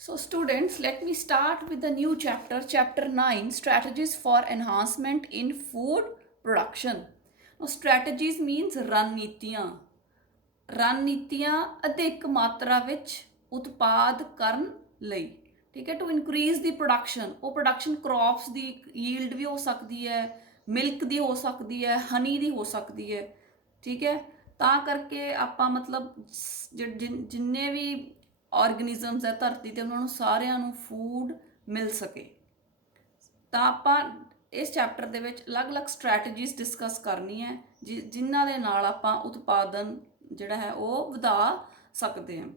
So students, let me start with the new chapter, chapter 9, strategies for enhancement in food production. Now strategies means ਰਣਨੀਤੀਆਂ ਰਣਨੀਤੀਆਂ ਅਧਿਕ ਮਾਤਰਾ ਵਿੱਚ ਉਤਪਾਦ ਕਰਨ ਲਈ, ਠੀਕ ਹੈ। ਟੂ ਇਨਕਰੀਜ਼ ਦੀ ਪ੍ਰੋਡਕਸ਼ਨ, ਉਹ ਪ੍ਰੋਡਕਸ਼ਨ ਕ੍ਰੌਪਸ ਦੀ ਯੀਲਡ ਵੀ ਹੋ ਸਕਦੀ ਹੈ, ਮਿਲਕ ਦੀ ਹੋ ਸਕਦੀ ਹੈ, ਹਨੀ ਦੀ ਹੋ ਸਕਦੀ ਹੈ, ਠੀਕ ਹੈ। ਤਾਂ ਕਰਕੇ ਆਪਾਂ ਮਤਲਬ ਜਿੰਨੇ ਵੀ ਆਰਗੇਨਿਜ਼ਮਸ ਹੈ ਧਰਤੀ 'ਤੇ ਉਹਨਾਂ ਨੂੰ ਸਾਰਿਆਂ ਨੂੰ ਫੂਡ ਮਿਲ ਸਕੇ। ਤਾਂ ਆਪਾਂ ਇਸ ਚੈਪਟਰ ਦੇ ਵਿੱਚ ਅਲੱਗ-ਅਲੱਗ ਸਟ੍ਰੈਟਜੀਜ਼ ਡਿਸਕਸ ਕਰਨੀ ਹੈ ਜਿਨ੍ਹਾਂ ਦੇ ਨਾਲ ਆਪਾਂ ਉਤਪਾਦਨ ਜਿਹੜਾ ਹੈ ਉਹ ਵਧਾ ਸਕਦੇ ਹਾਂ।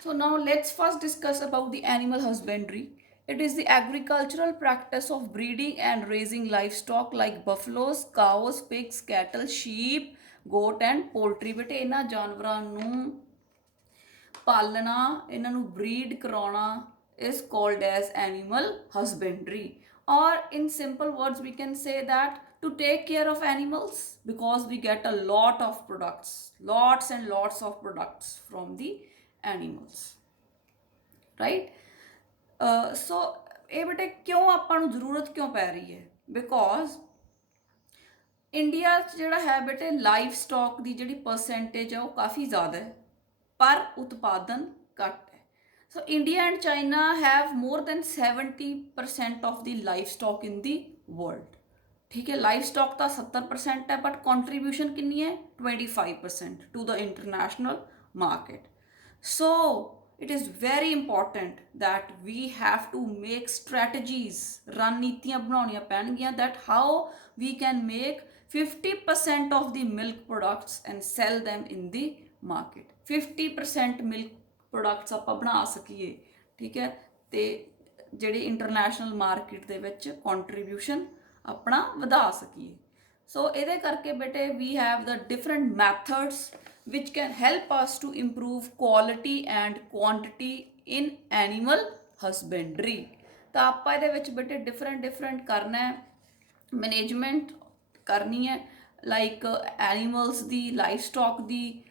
So now let's first discuss about the animal husbandry. It is the agricultural practice of breeding and raising livestock like buffaloes, cows, pigs, cattle, sheep, goat and poultry. ਬੇਟੇ ਇਹਨਾਂ ਜਾਨਵਰਾਂ ਨੂੰ ਪਾਲਣਾ, ਇਹਨਾਂ ਨੂੰ ਬਰੀਡ ਕਰਾਉਣਾ is called as animal husbandry. Or in simple words we can say that to take care of animals, because we get a lot of products, lots and lots of products from the animals, right? So ਇਹ ਬੇਟੇ ਕਿਉਂ ਆਪਾਂ ਨੂੰ ਜ਼ਰੂਰਤ ਕਿਉਂ ਪੈ ਰਹੀ ਹੈ? ਬਿਕੋਜ਼ ਇੰਡੀਆ 'ਚ ਜਿਹੜਾ ਹੈ ਬੇਟੇ ਲਾਈਵ ਸਟਾਕ ਦੀ ਜਿਹੜੀ ਪਰਸੈਂਟੇਜ ਹੈ ਉਹ ਕਾਫੀ ਜ਼ਿਆਦਾ ਹੈ, ਪਰ ਉਤਪਾਦਨ ਘੱਟ ਹੈ। So India and China have more than 70% of the livestock in the world, ਠੀਕ ਹੈ। ਲਾਈਵ ਸਟਾਕ ਤਾਂ 70% ਹੈ, ਬਟ ਕੰਟਰੀਬਿਊਸ਼ਨ ਕਿੰਨੀ ਹੈ? 25% to the international market. So it is very important that we have to make strategies, ਰਣਨੀਤੀਆਂ ਬਣਾਉਣੀਆਂ ਪੈਣਗੀਆਂ that how we can make 50% of the milk products and sell them in the market. 50% milk products ਆਪਾਂ ਬਣਾ ਸਕੀਏ, ਠੀਕ ਹੈ, ਤੇ ਜਿਹੜੀ ਇੰਟਰਨੈਸ਼ਨਲ ਮਾਰਕੀਟ ਦੇ ਵਿੱਚ ਕੰਟਰੀਬਿਊਸ਼ਨ ਆਪਣਾ ਵਧਾ ਸਕੀਏ। ਸੋ ਇਹਦੇ ਕਰਕੇ ਬੇਟੇ we have the different methods which can help us to improve quality and quantity in animal husbandry. ਤਾਂ ਆਪਾਂ ਇਹਦੇ ਵਿੱਚ ਬੇਟੇ ਡਿਫਰੈਂਟ ਕਰਨਾ ਹੈ, ਮੈਨੇਜਮੈਂਟ ਕਰਨੀ ਹੈ, like animals the, live stock the,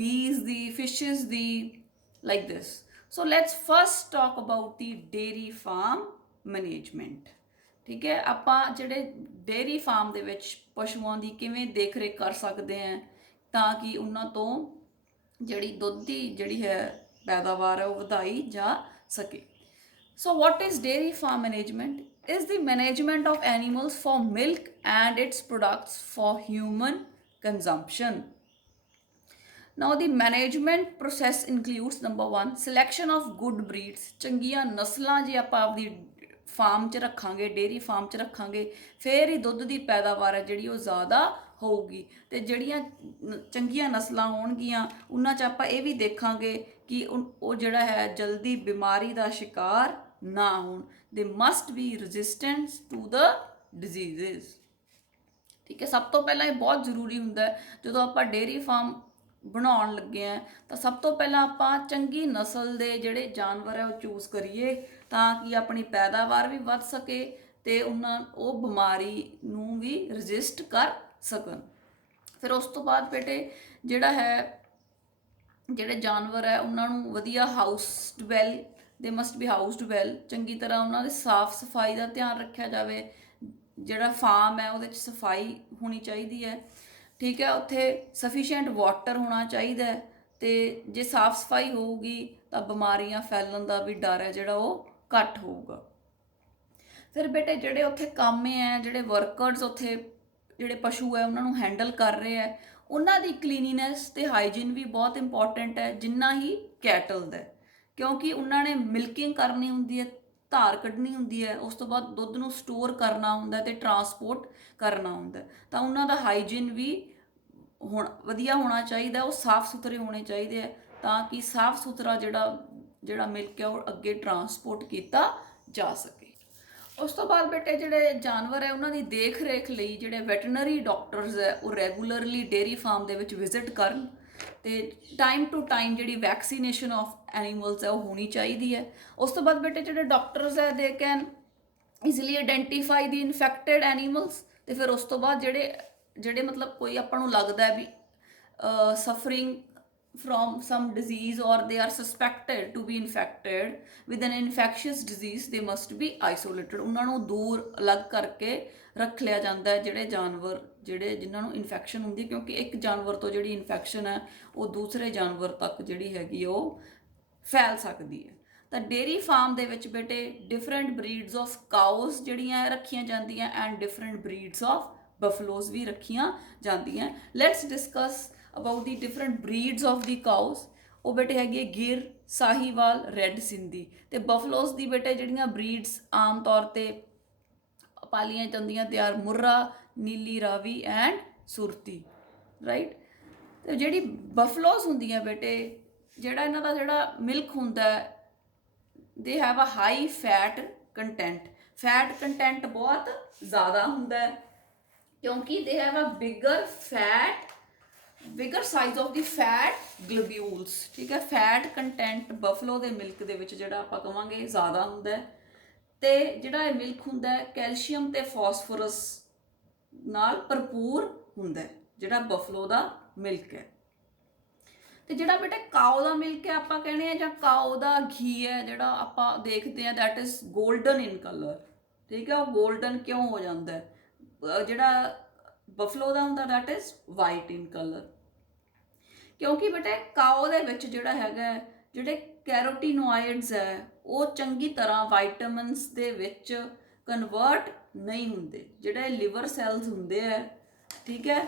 bees the, fishes the, like this. So let's first talk about the dairy farm management. ਠੀਕ ਹੈ, ਆਪਾਂ ਜਿਹੜੇ ਡੇਅਰੀ ਫਾਰਮ ਦੇ ਵਿੱਚ ਪਸ਼ੂਆਂ ਦੀ ਕਿਵੇਂ ਦੇਖ ਰੇਖ ਕਰ ਸਕਦੇ ਹਾਂ ਤਾਂ ਕਿ ਉਹਨਾਂ ਤੋਂ ਜਿਹੜੀ ਦੁੱਧ ਦੀ ਜਿਹੜੀ ਹੈ ਪੈਦਾਵਾਰ ਹੈ ਉਹ ਵਧਾਈ ਜਾ ਸਕੇ। So what is dairy farm management? is the management of animals for milk and its products for human consumption. Now the management process includes number 1 selection of good breeds. ਚੰਗੀਆਂ ਨਸਲਾਂ ਜੇ ਆਪਾਂ ਆਪਦੀ ਫਾਰਮ 'ਚ ਰੱਖਾਂਗੇ, ਡੇਅਰੀ ਫਾਰਮ 'ਚ ਰੱਖਾਂਗੇ, ਫਿਰ ਹੀ ਦੁੱਧ ਦੀ ਪੈਦਾਵਾਰ ਹੈ ਜਿਹੜੀ ਉਹ ਜ਼ਿਆਦਾ ਹੋਊਗੀ। ਤੇ ਜਿਹੜੀਆਂ ਚੰਗੀਆਂ ਨਸਲਾਂ ਹੋਣਗੀਆਂ ਉਹਨਾਂ 'ਚ ਆਪਾਂ ਇਹ ਵੀ ਦੇਖਾਂਗੇ ਕਿ ਉਹ ਜਿਹੜਾ ਹੈ ਜਲਦੀ ਬਿਮਾਰੀ ਦਾ ਸ਼ਿਕਾਰ ਨਾ ਹੋਣ। They must be resistance to the diseases, ਠੀਕ ਹੈ। ਸਭ ਤੋਂ ਪਹਿਲਾਂ ਇਹ ਬਹੁਤ ਜ਼ਰੂਰੀ ਹੁੰਦਾ ਜਦੋਂ ਆਪਾਂ ਡੇਅਰੀ ਫਾਰਮ ਬਣਾਉਣ ਲੱਗੇ ਆ ਤਾਂ ਸਭ ਤੋਂ ਪਹਿਲਾਂ ਆਪਾਂ ਚੰਗੀ ਨਸਲ ਦੇ ਜਿਹੜੇ ਜਾਨਵਰ ਹੈ ਉਹ ਚੂਜ਼ ਕਰੀਏ ਤਾਂ ਕਿ ਆਪਣੀ ਪੈਦਾਵਾਰ ਵੀ ਵੱਧ ਸਕੇ ਤੇ ਉਹ ਬਿਮਾਰੀ ਨੂੰ ਵੀ ਰਜਿਸਟ ਕਰ ਸਕਣ। ਫਿਰ ਉਸ ਤੋਂ ਬਾਅਦ ਬੇਟੇ ਜਿਹੜਾ ਹੈ ਜਿਹੜੇ ਜਾਨਵਰ ਹੈ ਉਹਨਾਂ ਨੂੰ ਵਧੀਆ ਹਾਊਸਡ ਵੈਲ, ਦੇ ਮਸਟ ਬੀ ਹਾਊਸਡ ਵੈਲ, ਚੰਗੀ ਤਰ੍ਹਾਂ ਉਹਨਾਂ ਦੀ ਸਾਫ਼ ਸਫਾਈ ਦਾ ਧਿਆਨ ਰੱਖਿਆ ਜਾਵੇ। ਜਿਹੜਾ ਫਾਰਮ ਹੈ ਉਹਦੇ 'ਚ ਸਫਾਈ ਹੋਣੀ ਚਾਹੀਦੀ ਹੈ, ਠੀਕ ਹੈ। ਉੱਥੇ ਸਫੀਸ਼ੀਐਂਟ ਵਾਟਰ ਹੋਣਾ ਚਾਹੀਦਾ ਹੈ ਤੇ ਜੇ ਸਾਫ਼ ਸਫਾਈ ਹੋਊਗੀ ਤਾਂ ਬਿਮਾਰੀਆਂ ਫੈਲਣ ਦਾ ਵੀ ਡਰ ਹੈ ਜਿਹੜਾ ਉਹ ਘੱਟ ਹੋਊਗਾ। ਫਿਰ ਬੇਟੇ ਜਿਹੜੇ ਉੱਥੇ ਕਾਮੇ ਹੈ, ਜਿਹੜੇ ਵਰਕਰਸ ਉੱਥੇ ਜਿਹੜੇ ਪਸ਼ੂ ਹੈ ਉਹਨਾਂ ਨੂੰ ਹੈਂਡਲ ਕਰ ਰਹੇ ਹੈ, ਉਹਨਾਂ ਦੀ ਕਲੀਨੀਨੈਸ ਤੇ ਹਾਈਜੀਨ ਵੀ ਬਹੁਤ ਇੰਪੋਰਟੈਂਟ ਹੈ ਜਿੰਨਾ ਹੀ ਕੈਟਲ ਦਾ, ਕਿਉਂਕਿ ਉਹਨਾਂ ਨੇ ਮਿਲਕਿੰਗ ਕਰਨੀ ਹੁੰਦੀ ਹੈ, ਧਾਰ ਕੱਢਣੀ ਹੁੰਦੀ ਹੈ, ਉਸ ਤੋਂ ਬਾਅਦ ਦੁੱਧ ਨੂੰ ਸਟੋਰ ਕਰਨਾ ਹੁੰਦਾ ਤੇ ਟਰਾਂਸਪੋਰਟ ਕਰਨਾ ਹੁੰਦਾ, ਤਾਂ ਉਹਨਾਂ ਦਾ ਹਾਈਜੀਨ ਵੀ ਵਧੀਆ ਹੋਣਾ ਚਾਹੀਦਾ, ਉਹ ਸਾਫ਼ ਸੁਥਰੇ ਹੋਣੇ ਚਾਹੀਦੇ ਹੈ ਤਾਂ ਕਿ ਸਾਫ਼ ਸੁਥਰਾ ਜਿਹੜਾ ਮਿਲਕ ਹੈ ਉਹ ਅੱਗੇ ਟਰਾਂਸਪੋਰਟ ਕੀਤਾ ਜਾ ਸਕੇ। ਉਸ ਤੋਂ ਬਾਅਦ ਬੇਟੇ ਜਿਹੜੇ ਜਾਨਵਰ ਹੈ ਉਹਨਾਂ ਦੀ ਦੇਖ ਰੇਖ ਲਈ ਜਿਹੜੇ ਵੈਟਰਨਰੀ ਡਾਕਟਰਸ ਹੈ ਉਹ ਰੈਗੂਲਰਲੀ ਡੇਅਰੀ ਫਾਰਮ ਦੇ ਵਿੱਚ ਵਿਜ਼ਿਟ ਕਰਨ ਤੇ ਟਾਈਮ ਟੂ ਟਾਈਮ ਜਿਹੜੀ ਵੈਕਸੀਨੇਸ਼ਨ ਆਫ ਐਨੀਮਲਸ ਹੈ ਉਹ ਹੋਣੀ ਚਾਹੀਦੀ ਹੈ। ਉਸ ਤੋਂ ਬਾਅਦ ਬੇਟੇ ਜਿਹੜੇ ਡਾਕਟਰਸ ਹੈ they can easily identify the infected animals, ਤੇ ਫਿਰ ਉਸ ਤੋਂ ਬਾਅਦ ਜਿਹੜੇ ਮਤਲਬ ਕੋਈ ਆਪਾਂ ਨੂੰ ਲੱਗਦਾ ਹੈ ਵੀ suffering from some disease or they are suspected to be infected with an infectious disease, they must be isolated. ਉਹਨਾਂ ਨੂੰ ਦੂਰ ਅਲੱਗ ਕਰਕੇ ਰੱਖ ਲਿਆ ਜਾਂਦਾ ਹੈ ਜਿਹੜੇ ਜਾਨਵਰ ਜਿਹੜੇ ਜਿਨ੍ਹਾਂ ਨੂੰ ਇਨਫੈਕਸ਼ਨ ਹੁੰਦੀ, ਕਿਉਂਕਿ ਇੱਕ ਜਾਨਵਰ ਤੋਂ ਜਿਹੜੀ ਇਨਫੈਕਸ਼ਨ ਹੈ ਉਹ ਦੂਸਰੇ ਜਾਨਵਰ ਤੱਕ ਜਿਹੜੀ ਹੈਗੀ ਉਹ ਫੈਲ ਸਕਦੀ ਹੈ। ਤਾਂ ਡੇਅਰੀ ਫਾਰਮ ਦੇ ਵਿੱਚ ਬੇਟੇ ਡਿਫਰੈਂਟ ਬਰੀਡਸ ਆਫ ਕਾਊਜ਼ ਜਿਹੜੀਆਂ ਰੱਖੀਆਂ ਜਾਂਦੀਆਂ and different breeds of buffaloes ਵੀ ਰੱਖੀਆਂ ਜਾਂਦੀਆਂ। Let's discuss about the different breeds of the cows. ਉਹ ਬੇਟੇ ਹੈਗੀ ਹੈ ਗਿਰ, ਸਾਹੀਵਾਲ, ਰੈੱਡ ਸਿੰਧੀ। ਅਤੇ ਬਫਲੋਜ਼ ਦੀ ਬੇਟੇ ਜਿਹੜੀਆਂ ਬਰੀਡਸ ਆਮ ਤੌਰ 'ਤੇ ਪਾਲੀਆਂ ਜਾਂਦੀਆਂ ਤੇ ਆਰ ਮੁर्रा, ਨੀਲੀ ਰਾਵੀ ਐਂਡ ਸੁਰਤੀ, ਰਾਈਟ। ਅਤੇ ਜਿਹੜੀ ਬਫਲੋਜ਼ ਹੁੰਦੀਆਂ ਬੇਟੇ ਜਿਹੜਾ ਇਹਨਾਂ ਦਾ ਜਿਹੜਾ ਮਿਲਕ ਹੁੰਦਾ they have a high fat content. Fat content ਬਹੁਤ ਜ਼ਿਆਦਾ ਹੁੰਦਾ ਹੈ ਕਿਉਂਕਿ they have a bigger size of the fat globules, ਠੀਕ ਹੈ। ਫੈਟ ਕੰਟੈਂਟ ਬਫਲੋ ਦੇ ਮਿਲਕ ਦੇ ਵਿੱਚ ਜਿਹੜਾ ਆਪਾਂ ਕਹਾਂਗੇ ਜ਼ਿਆਦਾ ਹੁੰਦਾ ਹੈ। ਅਤੇ ਜਿਹੜਾ ਇਹ ਮਿਲਕ ਹੁੰਦਾ ਹੈ ਕੈਲਸ਼ੀਅਮ ਅਤੇ ਫਾਸਫੋਰਸ ਨਾਲ ਭਰਪੂਰ ਹੁੰਦਾ ਜਿਹੜਾ ਬਫਲੋ ਦਾ ਮਿਲਕ ਹੈ। ਅਤੇ ਜਿਹੜਾ ਬੇਟਾ ਕਾਓ ਦਾ ਮਿਲਕ ਹੈ ਆਪਾਂ ਕਹਿੰਦੇ ਹਾਂ ਜਾਂ ਕਾਓ ਦਾ ਘੀ ਹੈ ਜਿਹੜਾ ਆਪਾਂ ਦੇਖਦੇ ਹਾਂ that is golden in colour, ਠੀਕ ਹੈ। ਉਹ ਗੋਲਡਨ ਕਿਉਂ ਹੋ ਜਾਂਦਾ ਹੈ? ਜਿਹੜਾ ਬਫਲੋ ਦਾ ਹੁੰਦਾ that is white in colour, ਕਿਉਂਕਿ ਬੇਟਾ ਕਾਓ ਦੇ ਵਿੱਚ ਜਿਹੜਾ ਹੈਗਾ ਜਿਹੜੇ ਕੈਰੋਟੀਨੋਇਡਸ ਹੈ ਉਹ ਚੰਗੀ ਤਰ੍ਹਾਂ ਵਾਈਟਾਮਿਨਸ ਦੇ ਵਿੱਚ ਕਨਵਰਟ ਨਹੀਂ ਹੁੰਦੇ। ਜਿਹੜੇ ਲਿਵਰ ਸੈਲਸ ਹੁੰਦੇ ਹੈ, ਠੀਕ ਹੈ,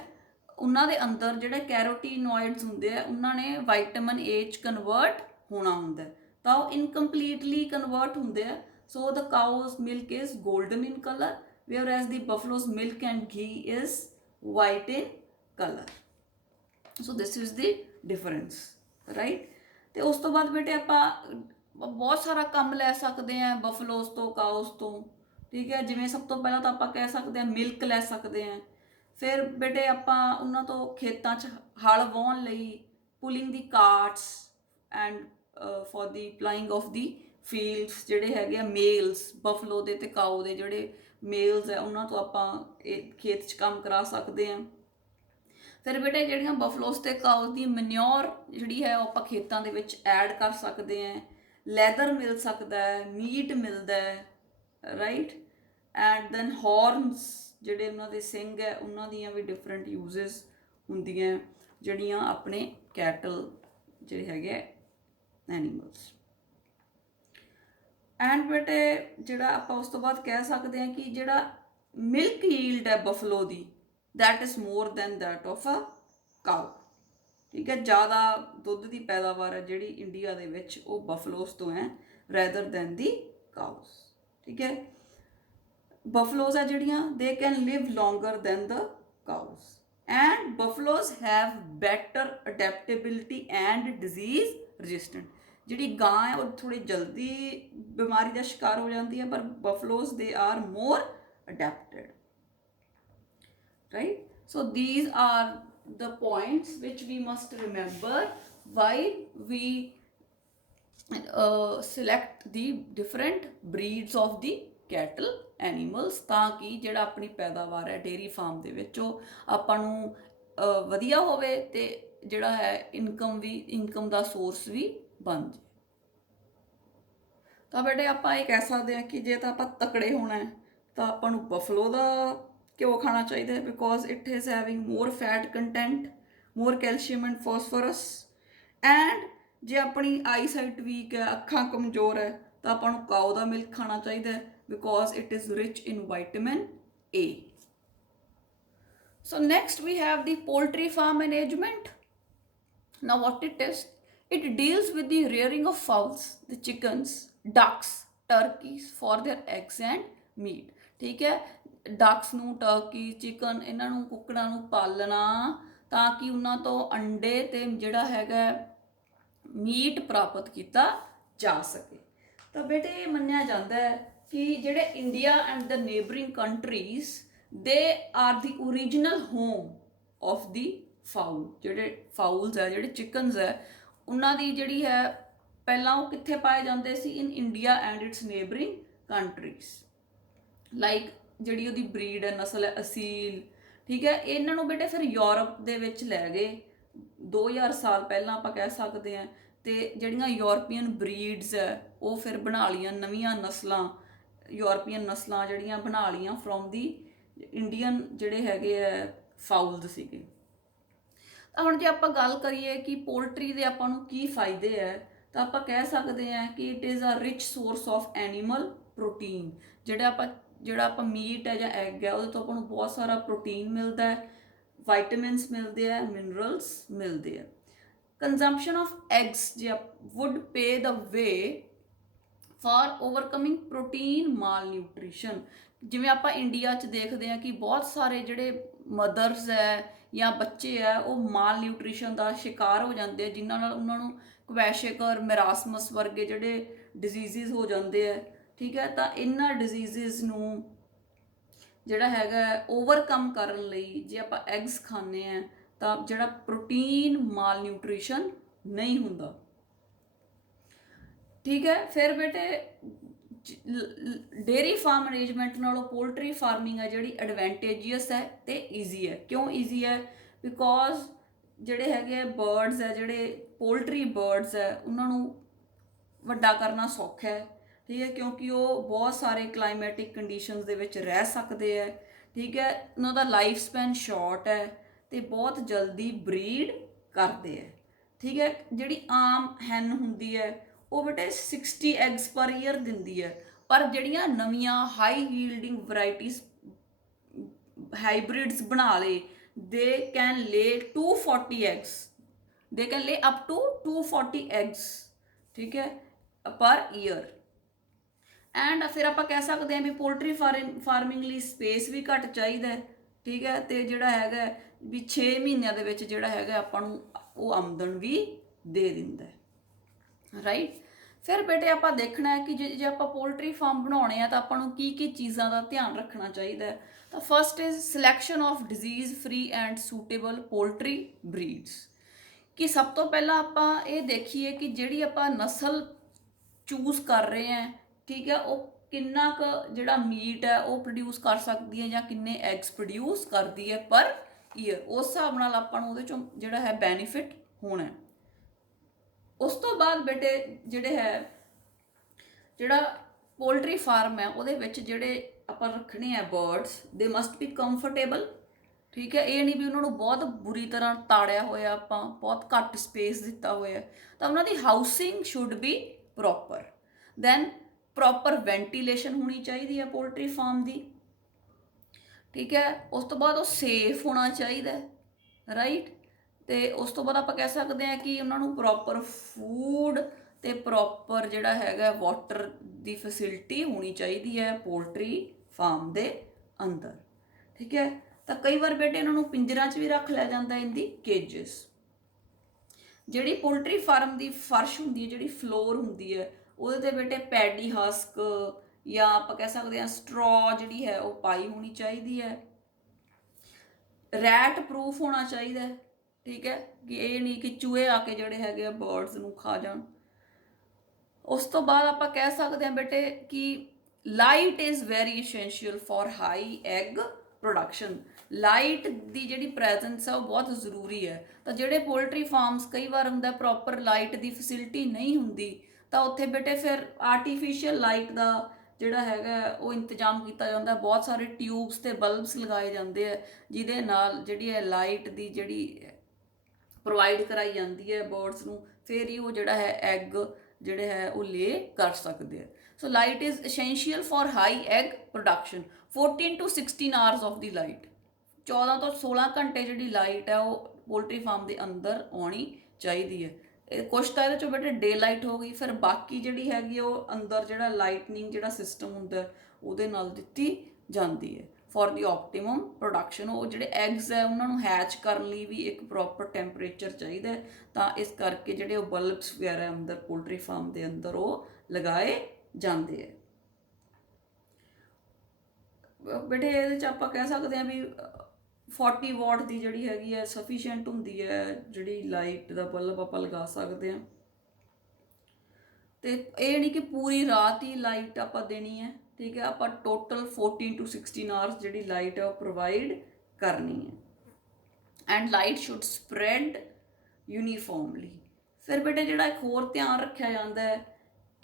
ਉਹਨਾਂ ਦੇ ਅੰਦਰ ਜਿਹੜੇ ਕੈਰੋਟੀਨੋਇਡਸ ਹੁੰਦੇ ਆ ਉਹਨਾਂ ਨੇ ਵਾਈਟਾਮਿਨ ਏ 'ਚ ਕਨਵਰਟ ਹੋਣਾ ਹੁੰਦਾ ਤਾਂ ਉਹ ਇਨਕੰਪਲੀਟਲੀ ਕਨਵਰਟ ਹੁੰਦੇ ਆ। So the cow's milk is golden in colour whereas the buffalo's milk and ghee is white in color. So this is the difference, right? ਤੇ ਉਸ ਤੋਂ ਬਾਅਦ ਬੇਟੇ ਆਪਾਂ ਬਹੁਤ ਸਾਰਾ ਕੰਮ ਲੈ ਸਕਦੇ ਹਾਂ ਬਫਲੋਜ਼ ਤੋਂ, ਕਾਊਜ਼ ਤੋਂ, ਠੀਕ ਹੈ। ਜਿਵੇਂ ਸਭ ਤੋਂ ਪਹਿਲਾਂ ਤਾਂ ਆਪਾਂ ਕਹਿ ਸਕਦੇ ਹਾਂ ਮਿਲਕ ਲੈ ਸਕਦੇ ਹਾਂ। ਫਿਰ ਬੇਟੇ ਆਪਾਂ ਉਹਨਾਂ ਤੋਂ ਖੇਤਾਂ 'ਚ ਹਲ ਵਾਹੁਣ ਲਈ pulling the carts and for the ploughing of the fields ਜਿਹੜੇ ਹੈਗੇ ਆ ਮੇਲਸ ਬਫਲੋ ਦੇ ਅਤੇ ਕਾਓ ਦੇ ਜਿਹੜੇ ਮੇਲਸ ਹੈ ਉਹਨਾਂ ਤੋਂ ਆਪਾਂ ਇਹ ਖੇਤ 'ਚ ਕੰਮ ਕਰਾ ਸਕਦੇ ਹਾਂ। ਫਿਰ ਬੇਟੇ ਜਿਹੜੀਆਂ ਬਫਲੋਸ ਅਤੇ ਕਾਊਜ਼ ਦੀ ਮਨਿਓਰ ਜਿਹੜੀ ਹੈ ਉਹ ਆਪਾਂ ਖੇਤਾਂ ਦੇ ਵਿੱਚ ਐਡ ਕਰ ਸਕਦੇ ਹਾਂ। ਲੈਦਰ ਮਿਲ ਸਕਦਾ ਹੈ, ਮੀਟ ਮਿਲਦਾ ਹੈ, ਰਾਈਟ। ਐਂਡ ਦੈਨ ਹੌਰਨਸ ਜਿਹੜੇ ਉਹਨਾਂ ਦੇ ਸਿੰਗ ਹੈ ਉਹਨਾਂ ਦੀਆਂ ਵੀ ਡਿਫਰੈਂਟ ਯੂਜ਼ਸ ਹੁੰਦੀਆਂ ਜਿਹੜੀਆਂ ਆਪਣੇ ਕੈਟਲ ਜਿਹੜੇ ਹੈਗੇ ਐਨੀਮਲਸ। ਐਂਡ ਬੇਟੇ ਜਿਹੜਾ ਆਪਾਂ ਉਸ ਤੋਂ ਬਾਅਦ ਕਹਿ ਸਕਦੇ ਹਾਂ ਕਿ ਜਿਹੜਾ ਮਿਲਕ ਯੀਲਡ ਹੈ ਬਫਲੋ ਦੀ that is more than that of a cow, ਠੀਕ ਹੈ। ਜ਼ਿਆਦਾ ਦੁੱਧ ਦੀ ਪੈਦਾਵਾਰ ਹੈ ਜਿਹੜੀ ਇੰਡੀਆ ਦੇ ਵਿੱਚ ਉਹ ਬਫਲੋਸ ਤੋਂ ਹੈ ਰੈਦਰ ਦੈਨ ਦੀ ਕਾਊਸ, ਠੀਕ ਹੈ। ਬਫਲੋਜ਼ ਹੈ ਜਿਹੜੀਆਂ they can live longer than the cows and buffaloes have better adaptability and disease resistant. ਜਿਹੜੀ ਗਾਂ ਹੈ ਉਹ ਥੋੜ੍ਹੀ ਜਲਦੀ ਬਿਮਾਰੀ ਦਾ ਸ਼ਿਕਾਰ ਹੋ ਜਾਂਦੀ ਹੈ ਪਰ buffaloes they are more adapted, right? So these are the points which we must remember while we select the different breeds of the cattle animals ਤਾਂ ਕਿ ਜਿਹੜਾ ਆਪਣੀ ਪੈਦਾਵਾਰ ਹੈ ਡੇਅਰੀ ਫਾਰਮ ਦੇ ਵਿੱਚ ਉਹ ਆਪਾਂ ਨੂੰ ਵਧੀਆ ਹੋਵੇ ਅਤੇ ਜਿਹੜਾ ਹੈ ਇਨਕਮ ਦਾ ਸੋਰਸ ਵੀ ਬਣ ਜਾਏ। ਤਾਂ ਬੇਟੇ ਆਪਾਂ ਇਹ ਕਹਿ ਸਕਦੇ ਹਾਂ ਕਿ ਜੇ ਤਾਂ ਆਪਾਂ ਤਕੜੇ ਹੋਣਾ ਹੈ ਤਾਂ ਆਪਾਂ ਨੂੰ ਬਫਲੋ ਦਾ ਘਿਓ ਖਾਣਾ ਚਾਹੀਦਾ ਹੈ because it is having more fat content, more calcium and phosphorus. And ਜੇ ਆਪਣੀ ਆਈਸਾਈਟ ਵੀਕ ਹੈ, ਅੱਖਾਂ ਕਮਜ਼ੋਰ ਹੈ ਤਾਂ ਆਪਾਂ ਨੂੰ ਕਾਓ ਦਾ ਮਿਲਕ ਖਾਣਾ ਚਾਹੀਦਾ ਹੈ because it is rich in vitamin A. So next we have the poultry farm management. Now what it is, it deals with the rearing of fowls, the chickens, ducks, turkeys for their eggs and meat, ਠੀਕ ਹੈ। ਡਕਸ ਨੂੰ, turkey, chicken ਇਹਨਾਂ ਨੂੰ ਕੁੱਕੜਾਂ ਨੂੰ ਪਾਲਣਾ ਤਾਂ ਕਿ ਉਹਨਾਂ ਤੋਂ ਅੰਡੇ ਅਤੇ ਜਿਹੜਾ ਹੈਗਾ ਮੀਟ ਪ੍ਰਾਪਤ ਕੀਤਾ ਜਾ ਸਕੇ। ਤਾਂ ਬੇਟੇ ਇਹ ਮੰਨਿਆ ਜਾਂਦਾ ਹੈ ਕਿ ਜਿਹੜੇ India and the neighbouring countries they are the original home of the fowl. ਜਿਹੜੇ ਫਾਊਲਸ ਹੈ, ਜਿਹੜੇ ਚਿਕਨਸ ਹੈ, ਉਹਨਾਂ ਦੀ ਜਿਹੜੀ ਹੈ ਪਹਿਲਾਂ ਉਹ ਕਿੱਥੇ ਪਾਏ ਜਾਂਦੇ ਸੀ? In India and its neighbouring countries. Like ਜਿਹੜੀ ਉਹਦੀ ਬਰੀਡ ਹੈ, ਨਸਲ ਹੈ ਅਸੀਲ, ਠੀਕ ਹੈ। ਇਹਨਾਂ ਨੂੰ ਬੇਟੇ ਫਿਰ ਯੂਰਪ ਦੇ ਵਿੱਚ ਲੈ ਗਏ 2000 ਸਾਲ ਪਹਿਲਾਂ ਆਪਾਂ ਕਹਿ ਸਕਦੇ ਹਾਂ। ਤੇ ਜਿਹੜੀਆਂ ਯੂਰਪੀਅਨ ਬਰੀਡਸ ਹੈ ਉਹ ਫਿਰ ਬਣਾ ਲਈਆਂ ਨਵੀਆਂ ਨਸਲਾਂ, ਯੂਰਪੀਅਨ ਨਸਲਾਂ ਜਿਹੜੀਆਂ ਬਣਾ ਲਈਆਂ ਫਰੋਮ ਦੀ ਇੰਡੀਅਨ ਜਿਹੜੇ ਹੈਗੇ ਆ ਫਾਊਲਸ ਸੀਗੇ। ਤਾਂ ਹੁਣ ਜੇ ਆਪਾਂ ਗੱਲ ਕਰੀਏ ਕਿ ਪੋਲਟਰੀ ਦੇ ਆਪਾਂ ਨੂੰ ਕੀ ਫਾਇਦੇ ਹੈ, ਤਾਂ ਆਪਾਂ ਕਹਿ ਸਕਦੇ ਹਾਂ ਕਿ it is a rich source of animal protein. ਜਿਹੜਾ ਆਪਾਂ ਮੀਟ ਹੈ ਜਾਂ ਐਗ ਹੈ ਉਹਦੇ ਤੋਂ ਆਪਾਂ ਨੂੰ ਬਹੁਤ ਸਾਰਾ ਪ੍ਰੋਟੀਨ ਮਿਲਦਾ ਹੈ, ਵਾਈਟਮਿਨਸ ਮਿਲਦੇ ਆ, ਮਿਨਰਲਸ ਮਿਲਦੇ ਆ। ਕੰਜ਼ੰਪਸ਼ਨ ਆਫ ਐਗਸ ਜੇ would pay the way for overcoming protein malnutrition. ਜਿਵੇਂ ਆਪਾਂ ਇੰਡੀਆ 'ਚ ਦੇਖਦੇ ਹਾਂ ਕਿ ਬਹੁਤ ਸਾਰੇ ਜਿਹੜੇ ਮਦਰਸ ਹੈ ਜਾਂ ਬੱਚੇ ਹੈ ਉਹ ਮਾਲ ਨਿਊਟ੍ਰੀਸ਼ਨ ਦਾ ਸ਼ਿਕਾਰ ਹੋ ਜਾਂਦੇ ਆ, ਜਿਨ੍ਹਾਂ ਨਾਲ ਉਹਨਾਂ ਨੂੰ ਕੁਵੈਸ਼ੇਕਰ, ਮੈਰਾਸਮਸ ਵਰਗੇ ਜਿਹੜੇ ਡਿਜ਼ੀਜ਼ਸ ਹੋ ਜਾਂਦੇ ਆ। ਠੀਕ ਹੈ, ਤਾਂ ਇਹਨਾਂ ਡਿਜ਼ੀਜ਼ਸ ਨੂੰ ਜਿਹੜਾ ਹੈਗਾ ਓਵਰਕਮ ਕਰਨ ਲਈ ਜੇ ਆਪਾਂ ਐਗਸ ਖਾਂਦੇ ਆ ਤਾਂ ਜਿਹੜਾ ਪ੍ਰੋਟੀਨ ਮਾਲ ਨਿਊਟ੍ਰੀਸ਼ਨ ਨਹੀਂ ਹੁੰਦਾ। ਠੀਕ ਹੈ, ਫਿਰ ਬੇਟੇ ਡੇਅਰੀ ਫਾਰਮ ਮੈਨੇਜਮੈਂਟ ਨਾਲੋਂ ਪੋਲਟਰੀ ਫਾਰਮਿੰਗ ਹੈ ਜਿਹੜੀ ਐਡਵਾਂਟੇਜੀਅਸ ਹੈ ਤੇ ਈਜ਼ੀ ਹੈ। ਕਿਉਂ ਈਜ਼ੀ ਹੈ? ਬਿਕੋਜ਼ ਜਿਹੜੇ ਹੈਗੇ ਬਰਡਸ ਹੈ, ਜਿਹੜੇ ਪੋਲਟਰੀ ਬਰਡਸ ਹੈ, ਉਹਨਾਂ ਨੂੰ ਵੱਡਾ ਕਰਨਾ ਸੌਖਾ ਹੈ। ਠੀਕ ਹੈ, ਕਿਉਂਕਿ ਉਹ ਬਹੁਤ ਸਾਰੇ ਕਲਾਈਮੈਟਿਕ ਕੰਡੀਸ਼ਨਸ ਦੇ ਵਿੱਚ ਰਹਿ ਸਕਦੇ ਹੈ। ਠੀਕ ਹੈ, ਉਹਨਾਂ ਦਾ ਲਾਈਫ ਸਪੈਨ ਸ਼ਾਰਟ ਹੈ ਤੇ ਬਹੁਤ ਜਲਦੀ ਬਰੀਡ ਕਰਦੇ ਹੈ। ਠੀਕ ਹੈ, ਜਿਹੜੀ ਆਮ ਹੈਨ ਹੁੰਦੀ ਹੈ ਉਹ ਬੇਟੇ 60 ਐਗਸ ਪਰ ਈਅਰ ਦਿੰਦੀ ਹੈ, ਪਰ ਜਿਹੜੀਆਂ ਨਵੀਆਂ ਹਾਈ ਹੀਲਡਿੰਗ ਵਰਾਇਟੀਜ਼ ਹਾਈਬ੍ਰਿਡਸ ਬਣਾ ਲਏ, ਦੇ ਕੈਨ ਲੇ 240 ਐਗਸ, ਦੇ ਕੈਨ ਲੇ ਅਪ ਟੂ 240 ਐਗਸ। ਠੀਕ ਹੈ, ਪਰ ਈਅਰ। ਐਂਡ ਫਿਰ ਆਪਾਂ ਕਹਿ ਸਕਦੇ ਹਾਂ ਵੀ ਪੋਲਟਰੀ ਫਾਰਮਿੰਗ ਲਈ ਸਪੇਸ ਵੀ ਘੱਟ ਚਾਹੀਦਾ ਹੈ। ਠੀਕ ਹੈ, ਤੇ ਜਿਹੜਾ ਹੈਗਾ ਵੀ 6 ਮਹੀਨਿਆਂ ਦੇ ਵਿੱਚ ਜਿਹੜਾ ਹੈਗਾ ਆਪਾਂ ਨੂੰ ਉਹ ਆਮਦਨ ਵੀ ਦੇ ਦਿੰਦਾ ਹੈ। ਰਾਈਟ, ਫਿਰ ਬੇਟੇ ਆਪਾਂ ਦੇਖਣਾ ਹੈ ਕਿ ਜੇ ਆਪਾਂ ਪੋਲਟਰੀ ਫਾਰਮ ਬਣਾਉਣੇ ਆ ਤਾਂ ਆਪਾਂ ਨੂੰ ਕੀ ਕੀ ਚੀਜ਼ਾਂ ਦਾ ਧਿਆਨ ਰੱਖਣਾ ਚਾਹੀਦਾ ਹੈ। ਤਾਂ first is selection of disease free and suitable poultry breeds. ਕਿ ਸਭ ਤੋਂ ਪਹਿਲਾਂ ਆਪਾਂ ਇਹ ਦੇਖੀਏ ਕਿ ਜਿਹੜੀ ਆਪਾਂ ਨਸਲ ਚੂਜ਼ ਕਰ ਰਹੇ ਹਾਂ, ਠੀਕ ਹੈ, ਉਹ ਕਿੰਨਾ ਕੁ ਜਿਹੜਾ ਮੀਟ ਹੈ ਉਹ ਪ੍ਰੋਡਿਊਸ ਕਰ ਸਕਦੀ ਹੈ ਜਾਂ ਕਿੰਨੇ ਐਗਸ ਪ੍ਰੋਡਿਊਸ ਕਰਦੀ ਹੈ ਪਰ ਈਅਰ। ਉਸ ਹਿਸਾਬ ਨਾਲ ਆਪਾਂ ਨੂੰ ਉਹਦੇ ਚੋਂ ਜਿਹੜਾ ਹੈ ਬੈਨੀਫਿਟ ਹੋਣਾ। ਉਸ ਤੋਂ ਬਾਅਦ ਬੇਟੇ ਜਿਹੜਾ ਪੋਲਟਰੀ ਫਾਰਮ ਹੈ ਉਹਦੇ ਵਿੱਚ ਜਿਹੜੇ ਆਪਾਂ ਰੱਖਣੇ ਆ ਬਰਡਸ, ਦੇ ਮਸਟ ਬੀ ਕੰਫਰਟੇਬਲ। ਠੀਕ ਹੈ, ਇਹ ਨਹੀਂ ਵੀ ਉਹਨਾਂ ਨੂੰ ਬਹੁਤ ਬੁਰੀ ਤਰ੍ਹਾਂ ਤਾੜਿਆ ਹੋਇਆ, ਆਪਾਂ ਬਹੁਤ ਘੱਟ ਸਪੇਸ ਦਿੱਤਾ ਹੋਇਆ, ਤਾਂ ਉਹਨਾਂ ਦੀ housing should be proper. Then proper ventilation ਹੋਣੀ ਚਾਹੀਦੀ ਹੈ ਪੋਲਟਰੀ ਫਾਰਮ ਦੀ। ਠੀਕ ਹੈ, ਉਸ ਤੋਂ ਬਾਅਦ ਉਹ ਸੇਫ ਹੋਣਾ ਚਾਹੀਦਾ, ਰਾਈਟ। ਤੇ ਉਸ ਤੋਂ ਬਾਅਦ ਆਪਾਂ ਕਹਿ ਸਕਦੇ ਹਾਂ ਕਿ ਉਹਨਾਂ ਨੂੰ ਪ੍ਰੋਪਰ ਫੂਡ ਤੇ ਪ੍ਰੋਪਰ ਜਿਹੜਾ ਹੈਗਾ ਵਾਟਰ ਦੀ ਫੈਸਿਲਿਟੀ ਹੋਣੀ ਚਾਹੀਦੀ ਹੈ ਪੋਲਟਰੀ ਫਾਰਮ ਦੇ ਅੰਦਰ। ਠੀਕ ਹੈ, ਤਾਂ ਕਈ ਵਾਰ ਬੇਟੇ ਇਹਨਾਂ ਨੂੰ ਪਿੰਜਰਾਂ 'ਚ ਵੀ ਰੱਖ ਲਿਆ ਜਾਂਦਾ ਇਨ ਦੀ ਕੇਜਸ। ਜਿਹੜੀ ਪੋਲਟਰੀ ਫਾਰਮ ਦੀ ਫਰਸ਼ ਹੁੰਦੀ ਹੈ, ਜਿਹੜੀ ਫਲੋਰ ਹੁੰਦੀ ਹੈ, ਉਹਦੇ 'ਤੇ ਬੇਟੇ ਪੈਡੀ ਹਸਕ ਜਾਂ ਆਪਾਂ ਕਹਿ ਸਕਦੇ ਹਾਂ ਸਟਰॉ ਜਿਹੜੀ ਹੈ ਉਹ ਪਾਈ ਹੋਣੀ ਚਾਹੀਦੀ ਹੈ। ਰੈਟ ਪ੍ਰੂਫ ਹੋਣਾ ਚਾਹੀਦਾ। ਠੀਕ ਹੈ, ਕਿ ਇਹ ਨਹੀਂ ਕਿ ਚੂਹੇ ਆ ਕੇ ਜਿਹੜੇ ਹੈਗੇ ਆ ਬਰਡਸ ਨੂੰ ਖਾ ਜਾਣ। ਉਸ ਤੋਂ ਬਾਅਦ ਆਪਾਂ ਕਹਿ ਸਕਦੇ ਹਾਂ ਬੇਟੇ ਕਿ light is very essential for high egg production. Light ਦੀ ਜਿਹੜੀ ਪ੍ਰੈਜ਼ੈਂਸ ਆ ਉਹ ਬਹੁਤ ਜ਼ਰੂਰੀ ਹੈ। ਤਾਂ ਜਿਹੜੇ ਪੋਲਟਰੀ ਫਾਰਮਸ ਕਈ ਵਾਰ ਹੁੰਦਾ ਪ੍ਰੋਪਰ ਲਾਈਟ ਦੀ ਫੈਸਿਲਿਟੀ ਨਹੀਂ ਹੁੰਦੀ, ਤਾਂ ਉੱਥੇ ਬੇਟੇ ਫਿਰ ਆਰਟੀਫਿਸ਼ੀਅਲ ਲਾਈਟ ਦਾ ਜਿਹੜਾ ਹੈਗਾ ਉਹ ਇੰਤਜ਼ਾਮ ਕੀਤਾ ਜਾਂਦਾ। ਬਹੁਤ ਸਾਰੇ ਟਿਊਬਸ ਤੇ ਬਲਬਸ ਲਗਾਏ ਜਾਂਦੇ ਆ ਜਿਹਦੇ ਨਾਲ ਜਿਹੜੀ ਹੈ ਲਾਈਟ ਦੀ ਜਿਹੜੀ ਪ੍ਰੋਵਾਈਡ ਕਰਾਈ ਜਾਂਦੀ ਹੈ ਬਰਡਸ ਨੂੰ, ਫਿਰ ਹੀ ਉਹ ਜਿਹੜਾ ਹੈ ਐਗ ਜਿਹੜੇ ਹੈ ਉਹ ਲੇ ਕਰ ਸਕਦੇ ਆ। So light is essential for high egg production. 14 to 16 hours of the light, 14 ਤੋਂ 16 ਘੰਟੇ ਜਿਹੜੀ ਲਾਈਟ ਹੈ ਉਹ ਪੋਲਟਰੀ ਫਾਰਮ ਦੇ ਅੰਦਰ ਆਉਣੀ ਚਾਹੀਦੀ ਹੈ। ਕੁਛ ਤਾਂ ਇਹਦੇ 'ਚੋਂ ਬੇਟੇ ਡੇ ਲਾਈਟ ਹੋ ਗਈ, ਫਿਰ ਬਾਕੀ ਜਿਹੜੀ ਹੈਗੀ ਉਹ ਅੰਦਰ ਜਿਹੜਾ ਲਾਈਟਨਿੰਗ ਜਿਹੜਾ ਸਿਸਟਮ ਹੁੰਦਾ ਉਹਦੇ ਨਾਲ ਦਿੱਤੀ ਜਾਂਦੀ ਹੈ ਫॉर ਦੀ ਆਪਟੀਮਮ ਪ੍ਰੋਡਕਸ਼ਨ। ਉਹ ਜਿਹੜੇ ਐਗਸ ਹੈ ਉਹਨਾਂ ਨੂੰ ਹੈਚ ਕਰਨ ਲਈ ਵੀ ਇੱਕ ਪ੍ਰੋਪਰ ਟੈਂਪਰੇਚਰ ਚਾਹੀਦਾ, ਤਾਂ ਇਸ ਕਰਕੇ ਜਿਹੜੇ ਉਹ ਬਲਬਸ ਵਗੈਰਾ ਅੰਦਰ ਪੋਲਟਰੀ ਫਾਰਮ ਦੇ ਅੰਦਰ ਉਹ ਲਗਾਏ ਜਾਂਦੇ ਹੈ। ਬੇਟੇ ਇਹਦੇ 'ਚ ਆਪਾਂ ਕਹਿ ਸਕਦੇ ਹਾਂ ਵੀ 40 ਵਾਟ ਦੀ ਜਿਹੜੀ ਹੈਗੀ ਹੈ ਸਫੀਸ਼ੀਐਂਟ ਹੁੰਦੀ ਹੈ ਜਿਹੜੀ ਲਾਈਟ ਦਾ ਬਲਬ ਆਪਾਂ ਲਗਾ ਸਕਦੇ ਹਾਂ। ਤੇ ਇਹ ਨਹੀਂ ਕਿ ਪੂਰੀ ਰਾਤ ਹੀ ਲਾਈਟ ਆਪਾਂ ਦੇਣੀ ਹੈ। ਠੀਕ ਹੈ, ਆਪਾਂ ਟੋਟਲ 14 to 16 ਆਵਰਸ ਜਿਹੜੀ ਲਾਈਟ ਹੈ ਉਹ ਪ੍ਰੋਵਾਈਡ ਕਰਨੀ ਹੈ। And light should spread uniformly. फिर बेटे जिहड़ा एक होर ध्यान रखा जाता है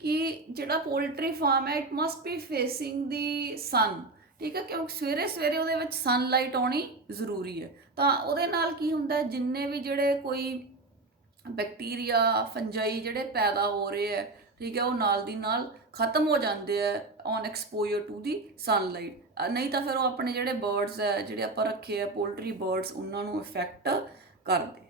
कि जिहड़ा पोल्ट्री फार्म है it must be facing the sun, ठीक है, क्योंकि सवेरे सवेरे ਉਹਦੇ ਵਿੱਚ सनलाइट आनी ਜ਼ਰੂਰੀ है। ਤਾਂ ਉਹਦੇ ਨਾਲ ਕੀ ਹੁੰਦਾ ਹੈ, ਜਿੰਨੇ ਵੀ ਜਿਹੜੇ ਕੋਈ ਬੈਕਟੀਰੀਆ ਫੰਜਾਈ ਜਿਹੜੇ ਪੈਦਾ ਹੋ ਰਹੇ ਹੈ, ਠੀਕ ਹੈ, ਉਹ ਨਾਲ ਦੀ ਨਾਲ ਖਤਮ ਹੋ ਜਾਂਦੇ ਆ on exposure to the sunlight. ਨਹੀਂ ਤਾਂ ਫਿਰ ਉਹ ਆਪਣੇ ਜਿਹੜੇ ਬਰਡਸ ਹੈ ਜਿਹੜੇ ਆਪਾਂ ਰੱਖੇ ਆ ਪੋਲਟਰੀ ਬਰਡਸ ਉਹਨਾਂ ਨੂੰ ਇਫੈਕਟ ਕਰਦੇ।